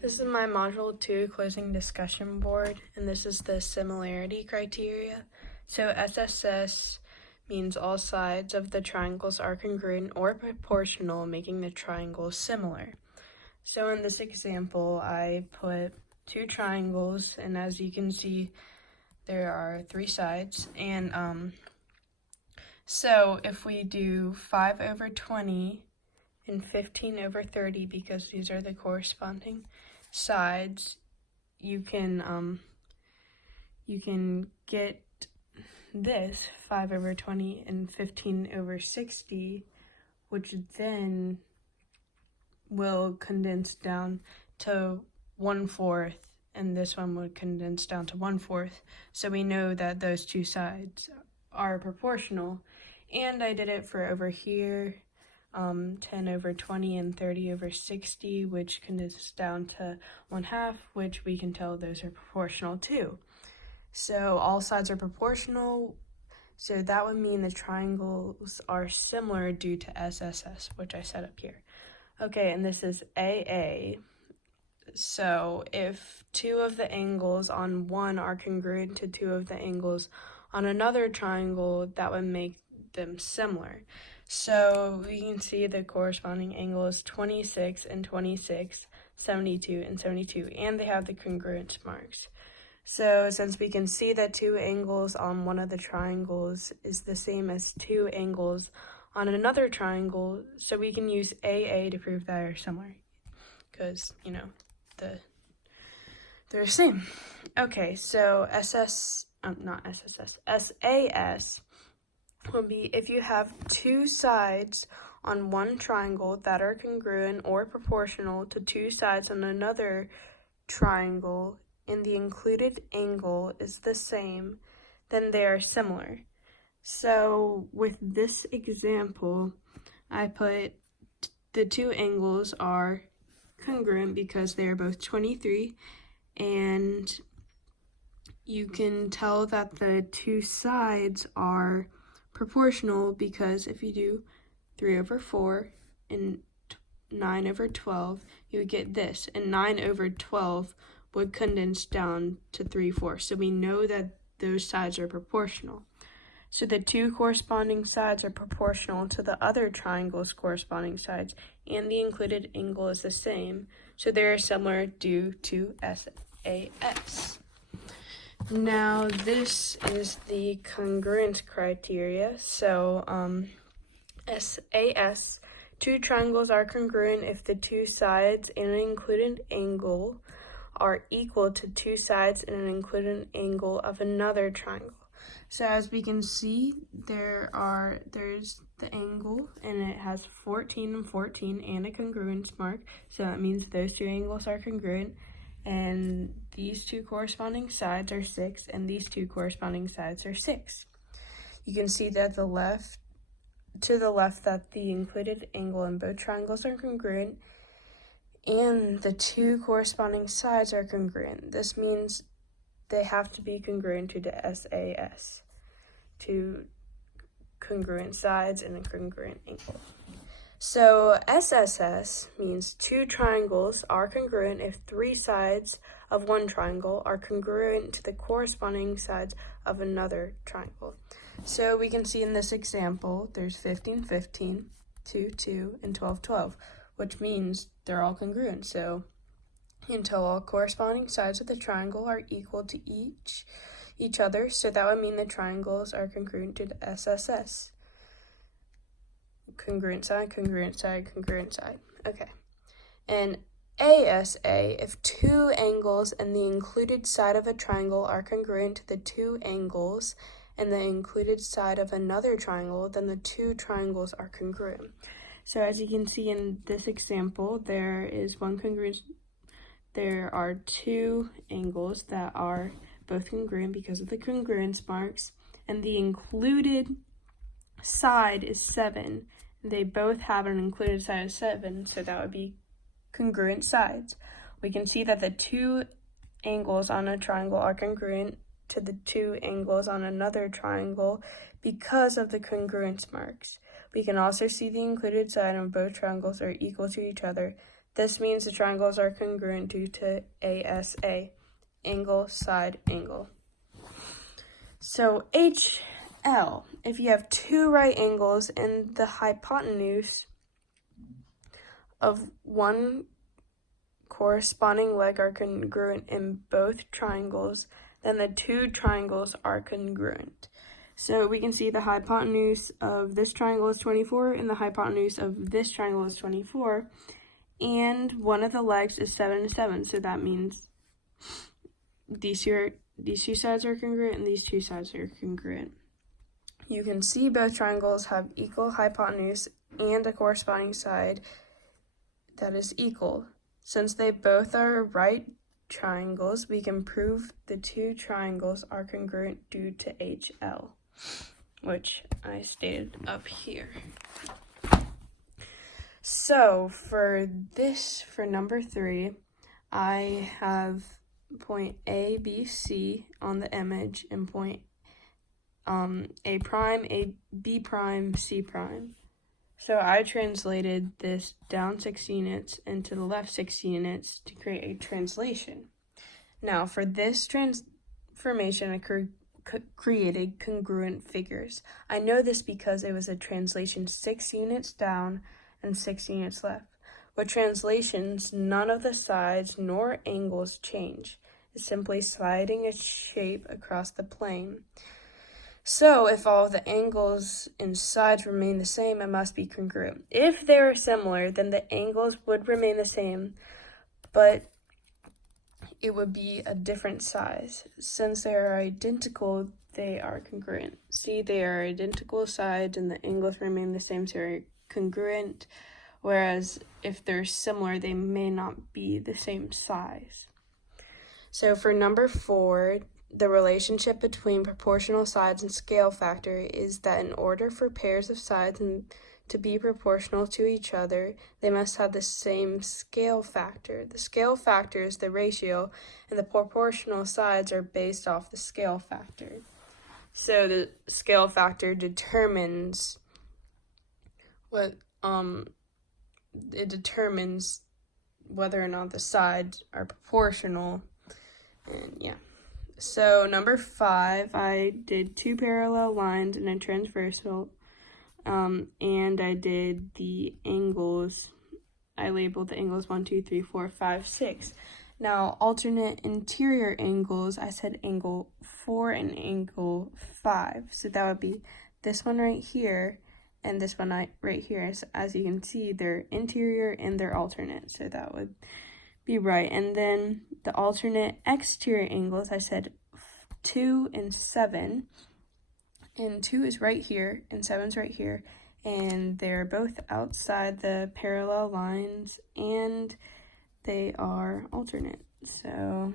This is my Module 2 closing discussion board, and this is the similarity criteria. So SSS means all sides of the triangles are congruent or proportional, making the triangles similar. So in this example, I put two triangles, and as you can see, there are three sides. And so if we do 5 over 20 and 15 over 30, because these are the corresponding sides, you can get this 5 over 20 and 15 over 60, which then will condense down to 1/4, and this one would condense down to 1/4. So we know that those two sides are proportional. And I did it for over here, 10 over 20 and 30 over 60, which condenses down to 1/2, which we can tell those are proportional too. So all sides are proportional, so that would mean the triangles are similar due to SSS, which I set up here. Okay, and this is AA. So if two of the angles on one are congruent to two of the angles on another triangle, that would make them similar. So we can see the corresponding angle is 26 and 26, 72 and 72, and they have the congruence marks. So since we can see that two angles on one of the triangles is the same as two angles on another triangle, so we can use AA to prove that they're similar, because, they're the same. Okay, so SAS will be if you have two sides on one triangle that are congruent or proportional to two sides on another triangle, and the included angle is the same, then they are similar. So with this example, I put the two angles are congruent because they are both 23, and you can tell that the two sides are proportional because if you do 3 over 4 and 9 over 12, you would get this, and 9 over 12 would condense down to 3/4. So we know that those sides are proportional. So the two corresponding sides are proportional to the other triangle's corresponding sides, and the included angle is the same. So they are similar due to SAS. Now this is the congruence criteria. So SAS, two triangles are congruent if the two sides and an included angle are equal to two sides and an included angle of another triangle. So as we can see, there's the angle, and it has 14 and 14 and a congruence mark. So that means those two angles are congruent, and these two corresponding sides are 6, and these two corresponding sides are 6. You can see that to the left that the included angle in both triangles are congruent, and the two corresponding sides are congruent. This means they have to be congruent to the SAS, two congruent sides and a congruent angle. So SSS means two triangles are congruent if three sides of one triangle are congruent to the corresponding sides of another triangle. So we can see in this example, there's 15, 15, 2, 2, and 12, 12, which means they're all congruent. So until all corresponding sides of the triangle are equal to each other, so that would mean the triangles are congruent to the SSS. Congruent side, congruent side, congruent side. Okay. And ASA, if two angles and the included side of a triangle are congruent to the two angles and the included side of another triangle, then the two triangles are congruent. So as you can see in this example, there are two angles that are both congruent because of the congruence marks, and the included side is 7. They both have an included side of 7, so that would be congruent sides. We can see that the two angles on a triangle are congruent to the two angles on another triangle because of the congruence marks. We can also see the included side of both triangles are equal to each other. This means the triangles are congruent due to ASA, angle, side, angle. So HL, if you have two right angles and the hypotenuse of one corresponding leg are congruent in both triangles, then the two triangles are congruent. So we can see the hypotenuse of this triangle is 24 and the hypotenuse of this triangle is 24, and one of the legs is 7 and 7, so that means these two sides are congruent and these two sides are congruent. You can see both triangles have equal hypotenuse and a corresponding side that is equal. Since they both are right triangles, we can prove the two triangles are congruent due to HL, which I stated up here. So for number 3, I have point A, B, C on the image and point A prime, A, B prime, C prime. So I translated this down 6 units and to the left 6 units to create a translation. Now for this transformation, I created congruent figures. I know this because it was a translation 6 units down and 6 units left. With translations, none of the sides nor angles change. It's simply sliding a shape across the plane. So if all the angles and sides remain the same, it must be congruent. If they are similar, then the angles would remain the same, but it would be a different size. Since they are identical, they are congruent. See, they are identical sides and the angles remain the same, so they're congruent. Whereas if they're similar, they may not be the same size. So for number 4, the relationship between proportional sides and scale factor is that in order for pairs of sides to be proportional to each other, they must have the same scale factor. The scale factor is the ratio, and the proportional sides are based off the scale factor. So the scale factor determines whether or not the sides are proportional. And yeah. So number 5, I did 2 parallel lines and a transversal, and I did the angles. I labeled the angles 1, 2, 3, 4, 5, 6. Now alternate interior angles, I said angle 4 and angle 5. So that would be this one right here and this one right here. As you can see, they're interior and they're alternate, so that would be right. And then the alternate exterior angles, I said 2 and 7, and 2 is right here and 7 is right here, and they're both outside the parallel lines and they are alternate. So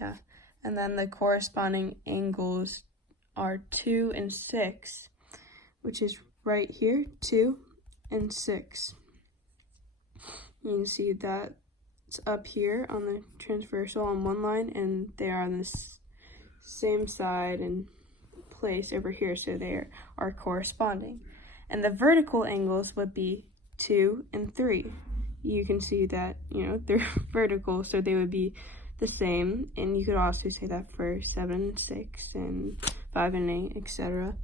yeah, and then the corresponding angles are 2 and 6, which is right here, 2 and 6. You can see that it's up here on the transversal on one line, and they are on this same side and place over here, so they are corresponding. And the vertical angles would be 2 and 3. You can see that, they're vertical, so they would be the same, and you could also say that for 7, 6, and 5 and 8, etc.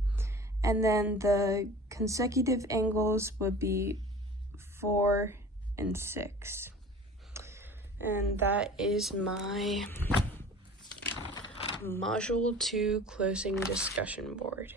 And then the consecutive angles would be 4 and 6. And that is my Module 2 closing discussion board.